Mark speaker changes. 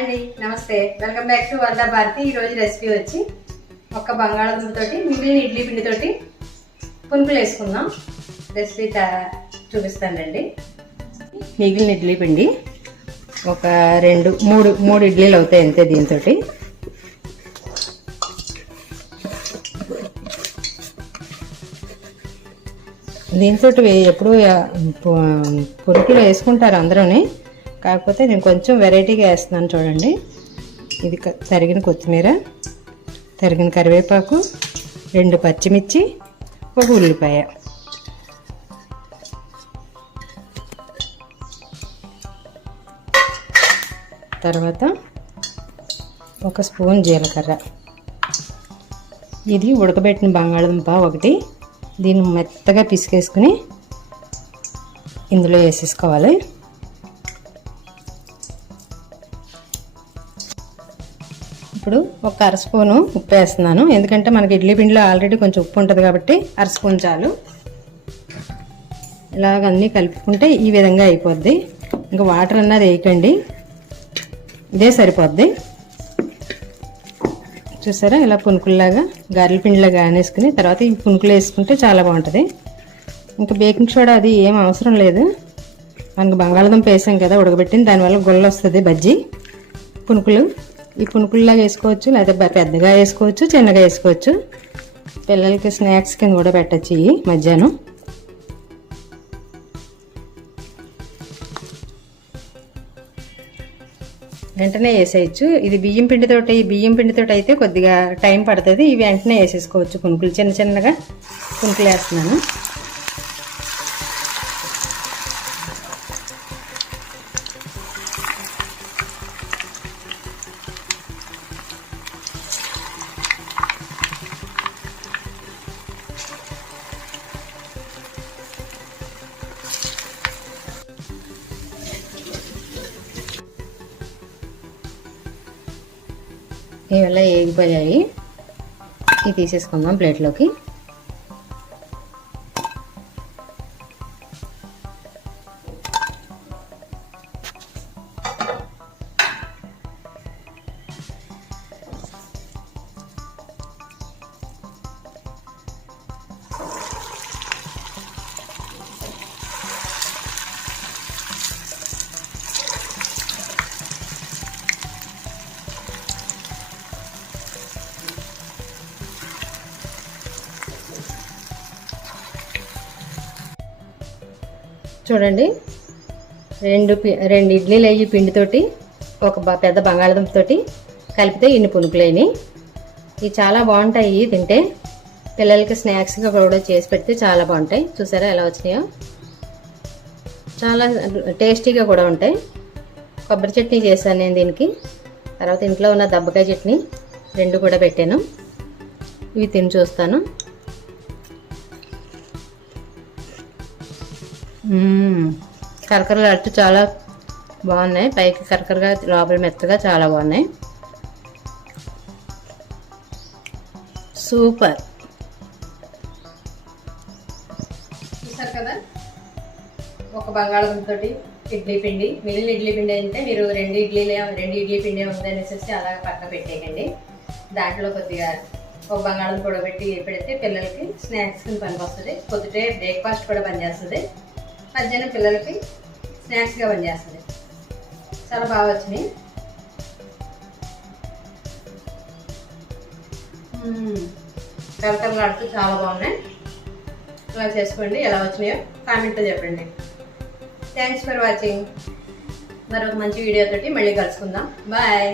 Speaker 1: అండి నమస్తే. Welcome back to వరద భారతి ఈరోజు రెసిపీ వచ్చి ఒక్క బంగాళాదుంపతోటి మిగిలిన ఇడ్లీ పిండితోటి పునుకులు వేసుకుందాం. రెసిపీ చూపిస్తానండి. మిగిలిన ఇడ్లీ పిండి ఒక రెండు మూడు మూడు ఇడ్లీలు అవుతాయి అంతే దీంతో దీంతో ఎప్పుడు పురుకులు వేసుకుంటారు అందరూని. కాకపోతే నేను కొంచెం వెరైటీగా వేస్తున్నాను చూడండి. ఇది క- తరిగిన కొత్తిమీర తరిగిన కరివేపాకు రెండు పచ్చిమిర్చి ఒక ఉల్లిపాయ. తర్వాత ఒక స్పూన్ జీలకర్ర. ఇది ఉడకబెట్టిన బంగాళదుంప ఒకటి. దీన్ని మెత్తగా పిసికేసుకుని ఇందులో వేసేసుకోవాలి. ఇప్పుడు ఒక అర స్పూను ఉప్పు వేస్తున్నాను. ఎందుకంటే మనకి ఇడ్లీ పిండిలో ఆల్రెడీ కొంచెం ఉప్పు ఉంటుంది కాబట్టి అర స్పూన్ చాలు. ఇలాగ అన్నీ కలుపుకుంటే ఈ విధంగా అయిపోద్ది. ఇంకా వాటర్ అన్నది వేయకండి. ఇదే సరిపోద్ది. చూసారా? ఇలా పునుకుల్లాగా గారెల పిండిలాగా ఆనేసుకుని తర్వాత ఈ పునుకులు వేసుకుంటే చాలా బాగుంటుంది. ఇంకా బేకింగ్ సోడా అది ఏం అవసరం లేదు. మనకు బంగాళదుంప వేసాం కదా ఉడకబెట్టింది. దానివల్ల గుళ్ళు వస్తుంది బజ్జీ. పునుకులు. ఈ పునుకుల్లాగా వేసుకోవచ్చు లేకపోతే పెద్దగా వేసుకోవచ్చు చిన్నగా వేసుకోవచ్చు పిల్లలకి స్నాక్స్ కింద కూడా పెట్టచ్చు ఇవి మధ్యాహ్నం. వెంటనే వేసేయచ్చు. ఇది బియ్యం పిండితోటి ఈ బియ్యం పిండితో అయితే కొద్దిగా టైం పడుతుంది. ఇవి వెంటనే వేసేసుకోవచ్చు పునుకులు. చిన్న చిన్నగా పునుకులు వేస్తున్నాను. ఇవల్ల ఏగిపోయాయి. ఇవి తీసేసుకుందాం ప్లేట్లోకి. చూడండి. రెండు పి- రెండు ఇడ్లీలు అయ్యి పిండితోటి ఒక బ- పెద్ద బంగాళదుంపతోటి కలిపితే ఇన్ని పునుకులైనవి ఇవి చాలా బాగుంటాయి. తింటే పిల్లలకి స్నాక్స్గా కూడా చేసి పెడితే చాలా బాగుంటాయి. చూసారా ఎలా వచ్చినాయో? చాలా టేస్టీగా కూడా ఉంటాయి. కొబ్బరి చట్నీ చేశాను నేను దీనికి. తర్వాత ఇంట్లో ఉన్న దబ్బకాయ చట్నీ రెండు కూడా పెట్టాను. ఇవి తిని చూస్తాను. కరకరలు కరకరలాడుతూ చాలా బాగున్నాయి. పైకి కరకరగా లోపల మెత్తగా చాలా బాగున్నాయి. సూపర్. చూసారు కదా? ఒక బంగాళదుంపతో ఇడ్లీ పిండి. మిగిలిన ఇడ్లీ పిండి అయితే మీరు రెండు ఇడ్లీలే రెండు ఇడ్లీ పిండి ఉందనేసి అలాగ పక్క పెట్టేయండి దాంట్లో కొద్దిగా ఒక బంగాళదుంప కూడా పెట్టి పెడితే పిల్లలకి స్నాక్స్ పనికి వస్తుంది పొద్దుటే బ్రేక్ఫాస్ట్ కూడా పనిచేస్తుంది. మధ్యాహ్నం పిల్లలకి స్నాక్స్గా పనిచేస్తుంది చాలా బాగా వచ్చినాయి. కలకలలాడుతూ చాలా బాగున్నాయి. ఇలా చేసుకోండి ఎలా వచ్చినాయో కామెంట్లో చెప్పండి. థ్యాంక్స్ ఫర్ వాచింగ్ మరొక మంచి వీడియోతోటి మళ్ళీ కలుసుకుందాం. బాయ్